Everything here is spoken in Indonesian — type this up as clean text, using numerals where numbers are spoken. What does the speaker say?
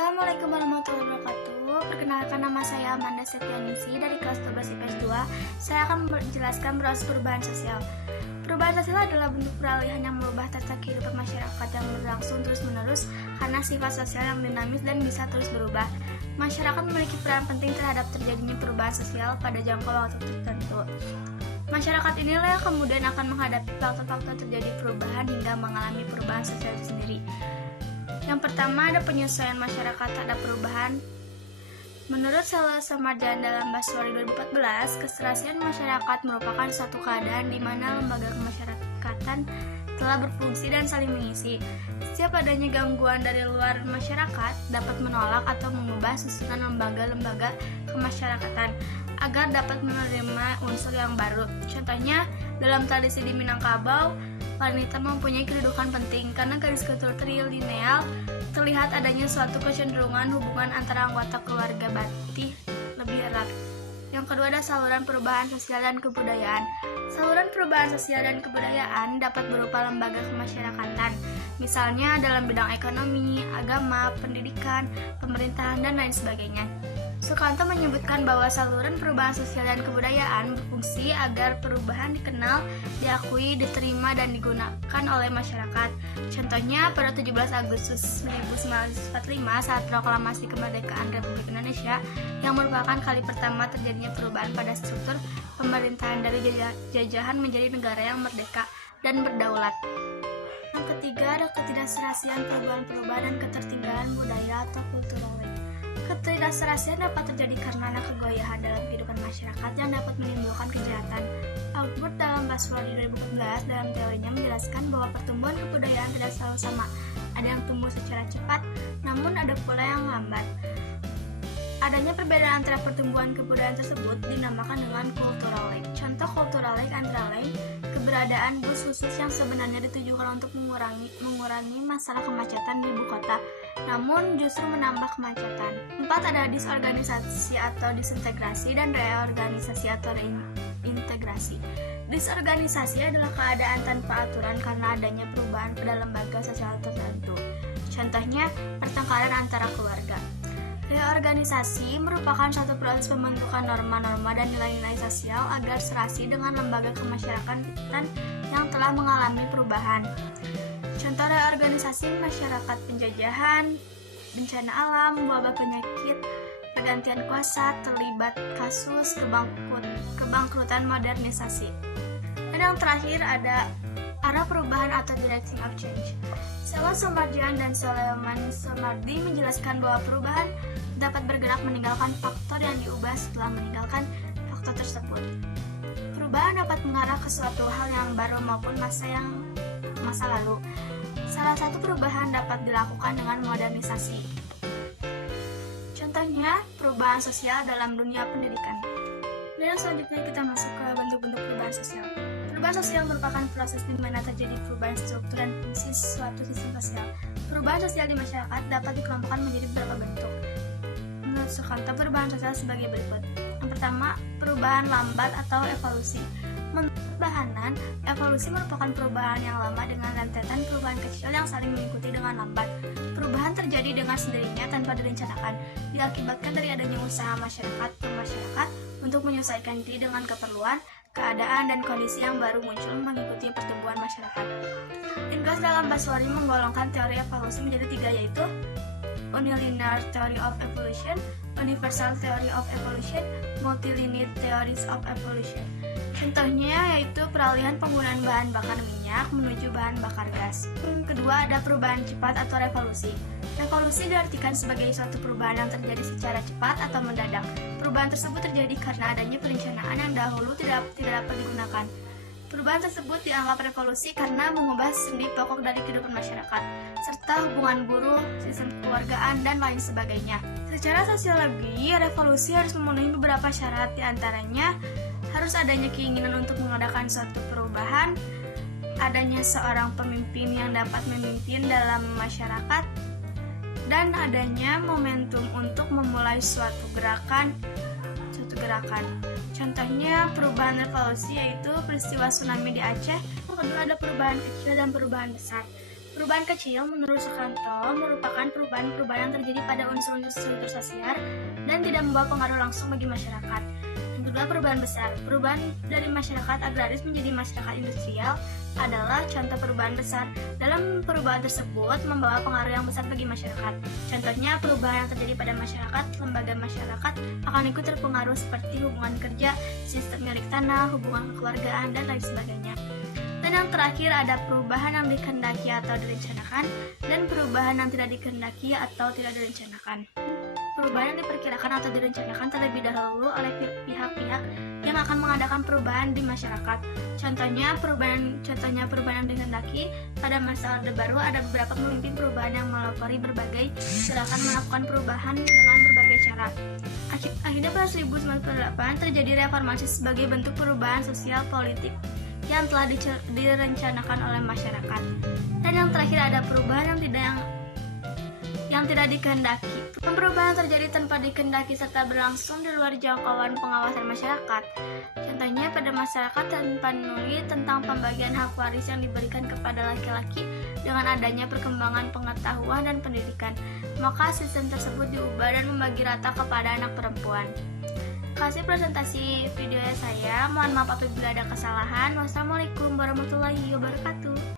Assalamualaikum warahmatullahi wabarakatuh. Perkenalkan, nama saya Amanda Setianingsih dari kelas 12 IPS 2. Saya akan menjelaskan proses perubahan sosial. Perubahan sosial adalah bentuk peralihan yang merubah tata kehidupan masyarakat yang berlangsung terus-menerus karena sifat sosial yang dinamis dan bisa terus berubah. Masyarakat memiliki peran penting terhadap terjadinya perubahan sosial pada jangka waktu tertentu. Masyarakat inilah yang kemudian akan menghadapi faktor-faktor terjadi perubahan hingga mengalami perubahan sosial itu sendiri. Yang pertama, ada penyesuaian masyarakat terhadap perubahan. Menurut Saleh Marjan dalam Baswari 2014, keserasian masyarakat merupakan suatu keadaan di mana lembaga kemasyarakatan telah berfungsi dan saling mengisi. Setiap adanya gangguan dari luar masyarakat dapat menolak atau mengubah susunan lembaga-lembaga kemasyarakatan agar dapat menerima unsur yang baru. Contohnya, dalam tradisi di Minangkabau, wanita mempunyai kedudukan penting karena garis keturunan trilineal terlihat adanya suatu kecenderungan hubungan antara anggota keluarga Batik lebih erat. Yang kedua, ada saluran perubahan sosial dan kebudayaan. Saluran perubahan sosial dan kebudayaan dapat berupa lembaga kemasyarakatan, misalnya dalam bidang ekonomi, agama, pendidikan, pemerintahan, dan lain sebagainya. Sukanto menyebutkan bahwa saluran perubahan sosial dan kebudayaan berfungsi agar perubahan dikenal, diakui, diterima, dan digunakan oleh masyarakat. Contohnya, pada 17 Agustus 1945 saat proklamasi kemerdekaan Republik Indonesia, yang merupakan kali pertama terjadinya perubahan pada struktur pemerintahan dari jajahan menjadi negara yang merdeka dan berdaulat. Yang ketiga, ada ketidakserasian perubahan-perubahan dan ketertinggalan budaya atau kultural. Ketidakserasian dapat terjadi karena kegoyahan dalam kehidupan masyarakat yang dapat menimbulkan kejahatan. Albert dalam Baswari 2014 dalam teorinya menjelaskan bahwa pertumbuhan kebudayaan tidak selalu sama. Ada yang tumbuh secara cepat, namun ada pula yang lambat. Adanya perbedaan antara pertumbuhan kebudayaan tersebut dinamakan dengan cultural lag. Contoh cultural lag antara lain keberadaan bus khusus yang sebenarnya ditujukan untuk mengurangi masalah kemacetan di ibu kota, namun justru menambah kemacetan. 4. Ada disorganisasi atau disintegrasi dan reorganisasi atau reintegrasi. Disorganisasi adalah keadaan tanpa aturan karena adanya perubahan pada lembaga sosial tertentu. Contohnya, pertengkaran antara keluarga. Reorganisasi merupakan suatu proses pembentukan norma-norma dan nilai-nilai sosial agar serasi dengan lembaga kemasyarakatan yang telah mengalami perubahan. Contoh reorganisasi masyarakat: penjajahan, bencana alam, wabah penyakit, pergantian kuasa, terlibat kasus, kebangkrutan, modernisasi. Dan yang terakhir ada arah perubahan atau direction of change. Saleh Marjan dan Sulaiman Somardi menjelaskan bahwa perubahan dapat bergerak meninggalkan faktor yang diubah setelah meninggalkan faktor tersebut. Perubahan dapat mengarah ke suatu hal yang baru maupun masa lalu. Salah satu perubahan dapat dilakukan dengan modernisasi. Contohnya, perubahan sosial dalam dunia pendidikan. Dan selanjutnya kita masuk ke bentuk-bentuk perubahan sosial. Perubahan sosial merupakan proses di mana terjadi perubahan struktur dan fungsi suatu sistem sosial. Perubahan sosial di masyarakat dapat dikelompokkan menjadi beberapa bentuk. Menurut Sukanto, perubahan sosial sebagai berikut. Yang pertama, perubahan lambat atau evolusi. Menurut Bahanan, evolusi merupakan perubahan yang lama dengan rentetan perubahan kecil yang saling mengikuti dengan lambat. Perubahan terjadi dengan sendirinya tanpa direncanakan, diakibatkan dari adanya usaha masyarakat ke masyarakat untuk menyesuaikan diri dengan keperluan, keadaan, dan kondisi yang baru muncul mengikuti pertumbuhan masyarakat. Inggris dalam Baswari menggolongkan teori evolusi menjadi tiga, yaitu Unilinear Theory of Evolution, Universal Theory of Evolution, Multilinear Theories of Evolution. Contohnya yaitu peralihan penggunaan bahan bakar minyak menuju bahan bakar gas. Kedua, ada perubahan cepat atau revolusi. Revolusi diartikan sebagai suatu perubahan yang terjadi secara cepat atau mendadak. Perubahan tersebut terjadi karena adanya perencanaan yang dahulu tidak dapat digunakan. Perubahan tersebut dianggap revolusi karena mengubah sendi pokok dari kehidupan masyarakat, serta hubungan buruh, sistem kekeluargaan, dan lain sebagainya. Secara sosiologi, revolusi harus memenuhi beberapa syarat, diantaranya harus adanya keinginan untuk mengadakan suatu perubahan, adanya seorang pemimpin yang dapat memimpin dalam masyarakat, dan adanya momentum untuk memulai suatu gerakan. Contohnya perubahan revolusi yaitu peristiwa tsunami di Aceh. Kedua, ada perubahan kecil dan perubahan besar. Perubahan kecil menurut Sukanto merupakan perubahan-perubahan yang terjadi pada unsur-unsur struktur sosial dan tidak membawa pengaruh langsung bagi masyarakat. Yang kedua, perubahan besar. Perubahan dari masyarakat agraris menjadi masyarakat industrial adalah contoh perubahan besar. Dalam perubahan tersebut membawa pengaruh yang besar bagi masyarakat. Contohnya, perubahan yang terjadi pada masyarakat, lembaga masyarakat akan ikut terpengaruh seperti hubungan kerja, sistem milik tanah, hubungan kekeluargaan, dan lain sebagainya. Dan yang terakhir ada perubahan yang dikehendaki atau direncanakan dan perubahan yang tidak dikehendaki atau tidak direncanakan. Perubahan yang diperkirakan atau direncanakan terlebih dahulu oleh pihak-pihak yang akan mengadakan perubahan di masyarakat. Contohnya perubahan yang dikehendaki pada masa Orde Baru ada beberapa pemimpin perubahan yang melopori berbagai gerakan melakukan perubahan dengan berbagai cara. Akhirnya pada 1948 terjadi reformasi sebagai bentuk perubahan sosial politik yang telah direncanakan oleh masyarakat. Dan yang terakhir ada perubahan yang tidak dikehendaki. Perubahan terjadi tanpa dikehendaki serta berlangsung di luar jangkauan pengawasan masyarakat. Contohnya pada masyarakat tanpa peduli tentang pembagian hak waris yang diberikan kepada laki-laki dengan adanya perkembangan pengetahuan dan pendidikan, maka sistem tersebut diubah dan membagi rata kepada anak perempuan. Kasih presentasi video saya. Mohon maaf apabila ada kesalahan. Wassalamualaikum warahmatullahi wabarakatuh.